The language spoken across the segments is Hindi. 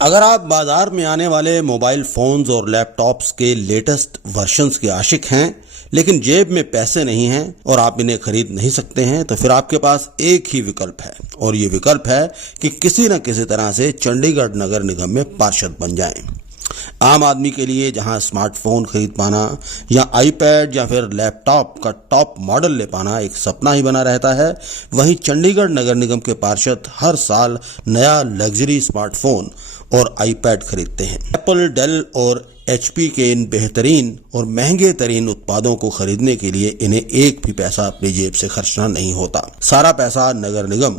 अगर आप बाजार में आने वाले मोबाइल फोन्स और लैपटॉप्स के लेटेस्ट वर्जन्स के आशिक हैं, लेकिन जेब में पैसे नहीं हैं और आप इन्हें खरीद नहीं सकते हैं, तो फिर आपके पास एक ही विकल्प है और ये विकल्प है कि किसी न किसी तरह से चंडीगढ़ नगर निगम में पार्षद बन जाएं। आम आदमी के लिए जहां स्मार्टफोन खरीद पाना या आईपैड या फिर लैपटॉप का टॉप मॉडल ले पाना एक सपना ही बना रहता है, वहीं चंडीगढ़ नगर निगम के पार्षद हर साल नया लग्जरी स्मार्टफोन और आईपैड खरीदते हैं। एप्पल, डेल और HP के इन बेहतरीन और महंगे तरीन उत्पादों को खरीदने के लिए इन्हें एक भी पैसा अपनी जेब से खर्चना नहीं होता। सारा पैसा नगर निगम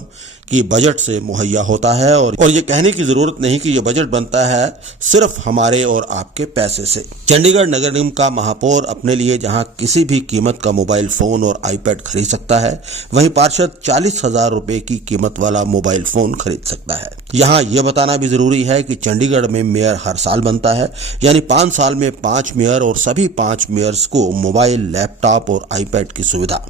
की बजट से मुहैया होता है और ये कहने की जरूरत नहीं कि ये बजट बनता है सिर्फ हमारे और आपके पैसे से। चंडीगढ़ नगर निगम का महापौर अपने लिए जहां किसी भी कीमत का मोबाइल फोन और आईपैड खरीद सकता है, वहीं पार्षद 40,000 रुपए की कीमत वाला मोबाइल फोन खरीद सकता है। यहाँ यह बताना भी जरूरी है कि चंडीगढ़ में मेयर हर साल बनता है, यानी 5 साल में 5 मेयर और सभी 5 मेयर्स को मोबाइल, लैपटॉप और आईपैड की सुविधा,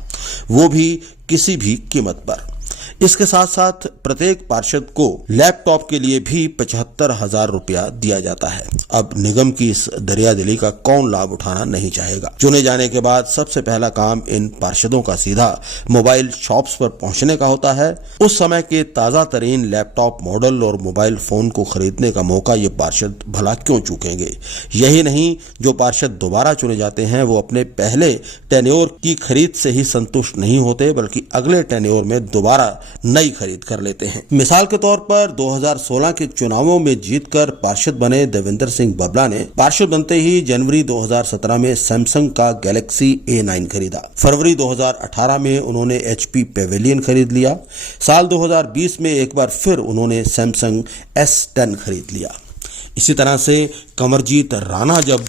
वो भी किसी भी कीमत पर। इसके साथ साथ प्रत्येक पार्षद को लैपटॉप के लिए भी 75,000 रुपया दिया जाता है। अब निगम की इस दरियादिली का कौन लाभ उठाना नहीं चाहेगा। चुने जाने के बाद सबसे पहला काम इन पार्षदों का सीधा मोबाइल शॉप्स पर पहुंचने का होता है। उस समय के ताजा तरीन लैपटॉप मॉडल और मोबाइल फोन को खरीदने का मौका ये पार्षद भला क्यों चूकेंगे। यही नहीं, जो पार्षद दोबारा चुने जाते हैं वो अपने पहले टेन्योर की खरीद से ही संतुष्ट नहीं होते, बल्कि अगले टेन्योर में दोबारा नई खरीद कर लेते हैं। मिसाल के तौर पर 2016 के चुनावों में जीतकर पार्षद बने देवेंद्र सिंह बबला ने पार्षद बनते ही जनवरी 2017 में सैमसंग का गैलेक्सी A9 खरीदा। फरवरी 2018 में उन्होंने HP पेविलियन खरीद लिया। साल 2020 में एक बार फिर उन्होंने सैमसंग S10 खरीद लिया। इसी तरह से कंवरजीत राणा जब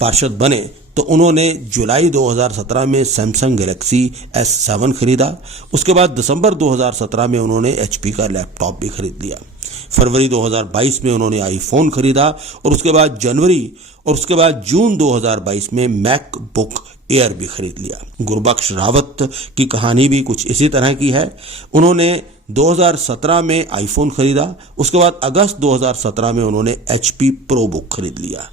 पार्षद बने तो उन्होंने जुलाई 2017 में सैमसंग गैलेक्सी S7 खरीदा। उसके बाद दिसंबर 2017 में उन्होंने HP का लैपटॉप भी खरीद लिया। फरवरी 2022 में उन्होंने आईफोन खरीदा और उसके बाद जून 2022 में मैकबुक एयर भी खरीद लिया। गुरबख्श रावत की कहानी भी कुछ इसी तरह की है। उन्होंने 2017 में आईफोन खरीदा, उसके बाद अगस्त 2017 में उन्होंने HP ProBook खरीद लिया।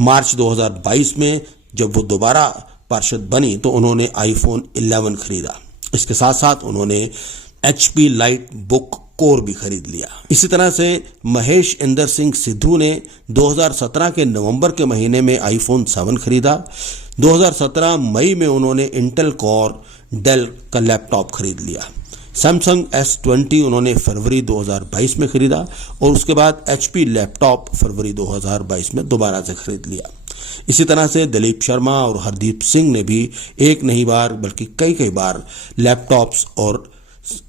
मार्च 2022 में जब वो दोबारा पार्षद बनी तो उन्होंने आईफोन 11 खरीदा। इसके साथ साथ उन्होंने HP लाइट बुक कोर भी खरीद लिया। इसी तरह से महेश इंदर सिंह सिद्धू ने 2017 के नवंबर के महीने में आईफोन 7 खरीदा। 2017 मई में उन्होंने इंटेल कोर डेल का लैपटॉप खरीद लिया। सैमसंग S20 उन्होंने फरवरी 2022 में खरीदा और उसके बाद HP लैपटॉप फरवरी 2022 में दोबारा से खरीद लिया। इसी तरह से दिलीप शर्मा और हरदीप सिंह ने भी एक नहीं बार बल्कि कई बार लैपटॉप्स और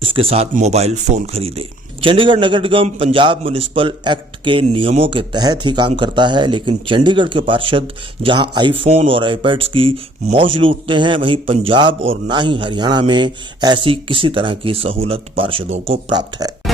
इसके साथ मोबाइल फोन खरीदे। चंडीगढ़ नगर निगम पंजाब म्युनिसिपल एक्ट के नियमों के तहत ही काम करता है, लेकिन चंडीगढ़ के पार्षद जहां आईफोन और आईपैड्स की मौज लूटते हैं, वहीं पंजाब और ना ही हरियाणा में ऐसी किसी तरह की सहूलत पार्षदों को प्राप्त है।